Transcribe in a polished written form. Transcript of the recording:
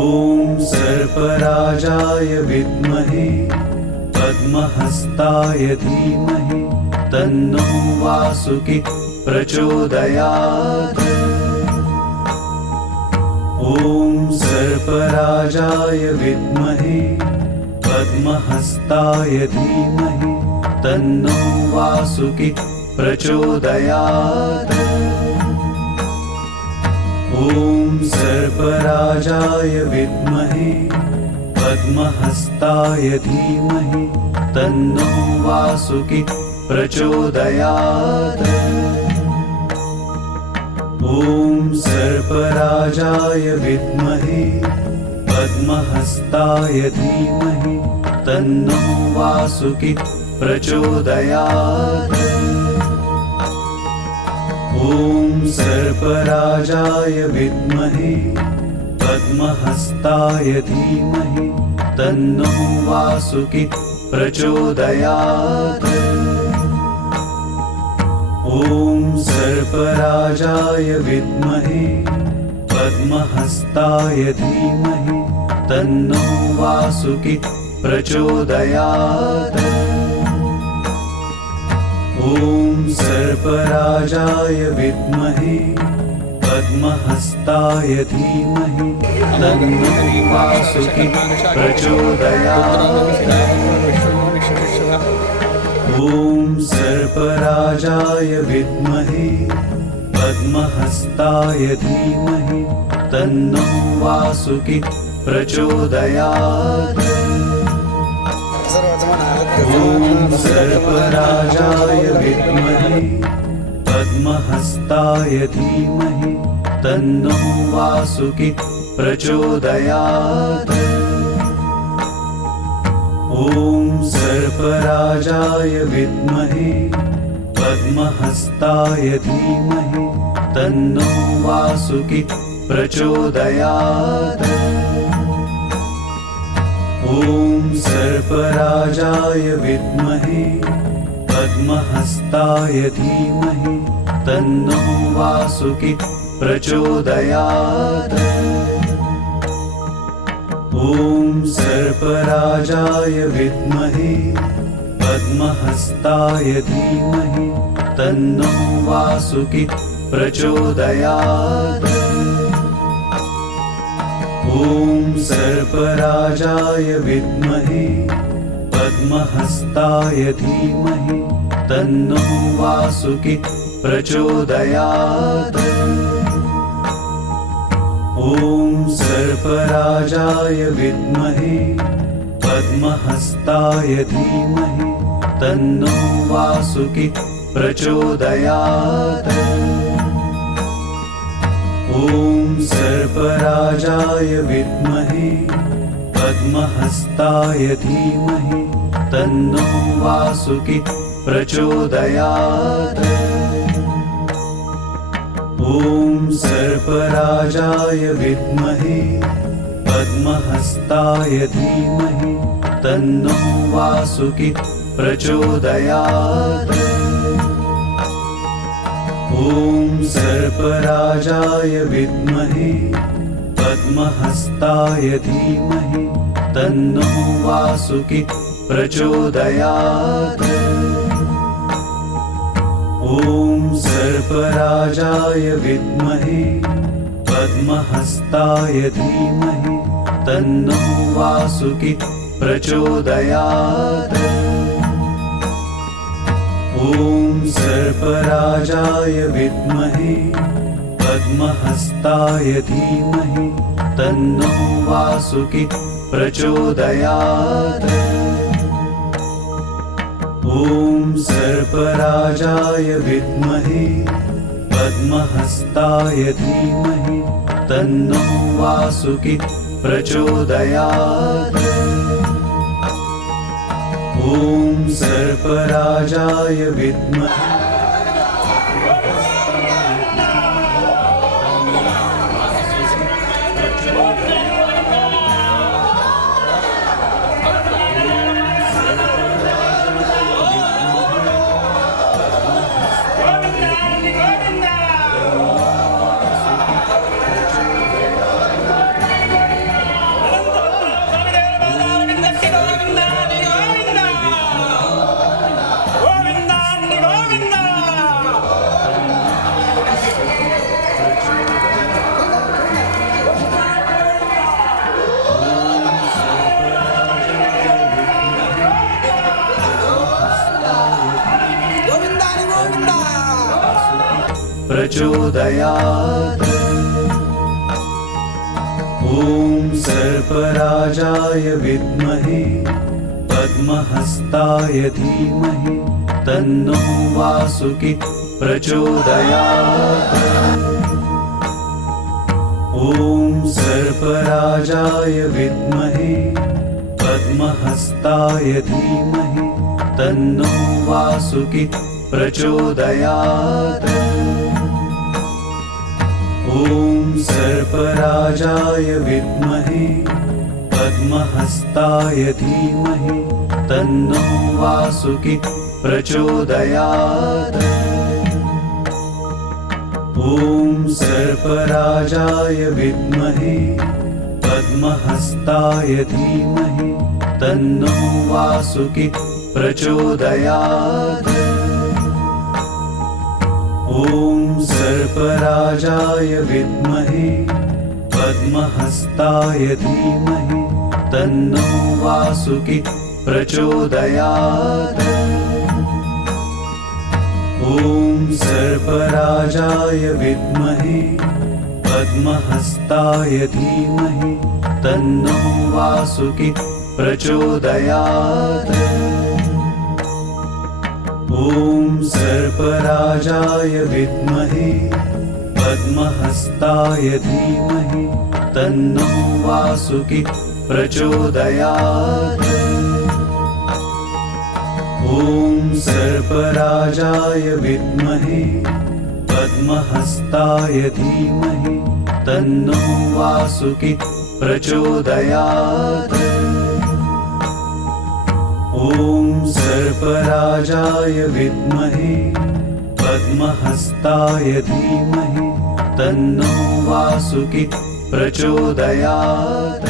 ॐ सर्पराजाय विद्महे पद्महस्ताय धीमहि तन्नो वासुकी प्रचोदयात्। ॐ सर्पराजाय विद्महे पद्महस्ताय धीमहि तन्नो वासुकी प्रचोदयात्। ॐ सर्पराजाय विद्महे पद्महस्ताय धीमहि तन्नो वासुकी प्रचोदयात्। ॐ सर्पराजाय विद्महे पद्महस्ताय धीमहि तन्नो वासुकी प्रचोदयात्। ॐ सर्पराजाय विद्महे पद्महस्ताय धीमहि तन्नो वासुकी प्रचोदयात्। ॐ सर्पराजाय विद्महे पद्महस्ताय धीमहि तन्नो वासुकी प्रचोदयात्। ॐ सर्पराजाय विद्महे पद्महस्ताय धीमहि तन्नो वासुकी प्रचोदयात्। ॐ सर्पराजाय विद्महे पद्महस्ताय धीमहि तन्नो वासुकी प्रचोदयात्। ॐ सर्पराजाय विद्महे पद्महस्ताय धीमहि तन्नो वासुकी प्रचोदयात्। ॐ सर्पराजाय विद्महे पद्महस्ताय धीमहि तन्नो वासुकी प्रचोदयात्। ॐ सर्पराजाय विद्महे पद्महस्ताय धीमहि तन्नो वासुकी प्रचोदयात्। ॐ सर्पराजाय विद्महे पद्महस्ताय धीमहि तन्नो वासुकी प्रचोदयात्। ॐ सर्पराजाय विद्महे पद्महस्ताय धीमहि तन्नो वासुकी प्रचोदयात्। ॐ सर्पराजाय विद्महे पद्महस्ताय धीमहि तन्नो वासुकी प्रचोदयात्। ॐ सर्पराजाय विद्महे पद्महस्ताय धीमहि तन्नो वासुकी प्रचोदयात्। ॐ सर्पराजाय विद्महे पद्महस्ताय धीमहि तन्नो वासुकी प्रचोदयात्। ॐ सर्पराजाय विद्महे पद्महस्ताय धीमहि तन्नो वासुकी प्रचोदयात्। ॐ सर्पराजाय विद्महे पद्महस्ताय धीमहि तन्नो वासुकी प्रचोदयात्। ॐ सर्पराजाय विद्महे पद्महस्ताय धीमहि तन्नो वासुकी प्रचोदयात्। ॐ सर्पराजाय विद्महे पद्महस्ताय धीमहि तन्नो वासुकी प्रचोदयात्। ॐ सर्पराजाय विद्महे प्रचोदयात्। ॐ सर्पराजाय विद्महे पद्महस्ताय धीमहि तन्नो वासुकी प्रचोदयात्। ॐ सर्पराजाय विद्महे पद्महस्ताय धीमहि तन्नो वासुकी प्रचोदयात्। ॐ सर्पराजाय विद्महे पद्महस्ताय धीमहि तन्नो वासुकी प्रचोदयात्। ॐ सर्पराजाय विद्महे पद्महस्ताय धीमहि तन्नो वासुकी प्रचोदयात्। ॐ सर्पराजाय विद्महे पद्महस्ताय धीमहि तन्नो वासुकी प्रचोदयात्। ॐ सर्पराजाय विद्महे पद्महस्ताय धीमहि तन्नो वासुकी प्रचोदयात्। ॐ सर्पराजाय विद्महे पद्महस्ताय धीमहि तन्नो वासुकी प्रचोदयात्। ॐ सर्पराजाय विद्महे पद्महस्ताय धीमहि तन्नो वासुकी प्रचोदयात्। ॐ सर्पराजाय विद्महे पद्महस्ताय धीमहि तन्नो वासुकी प्रचोदयात्।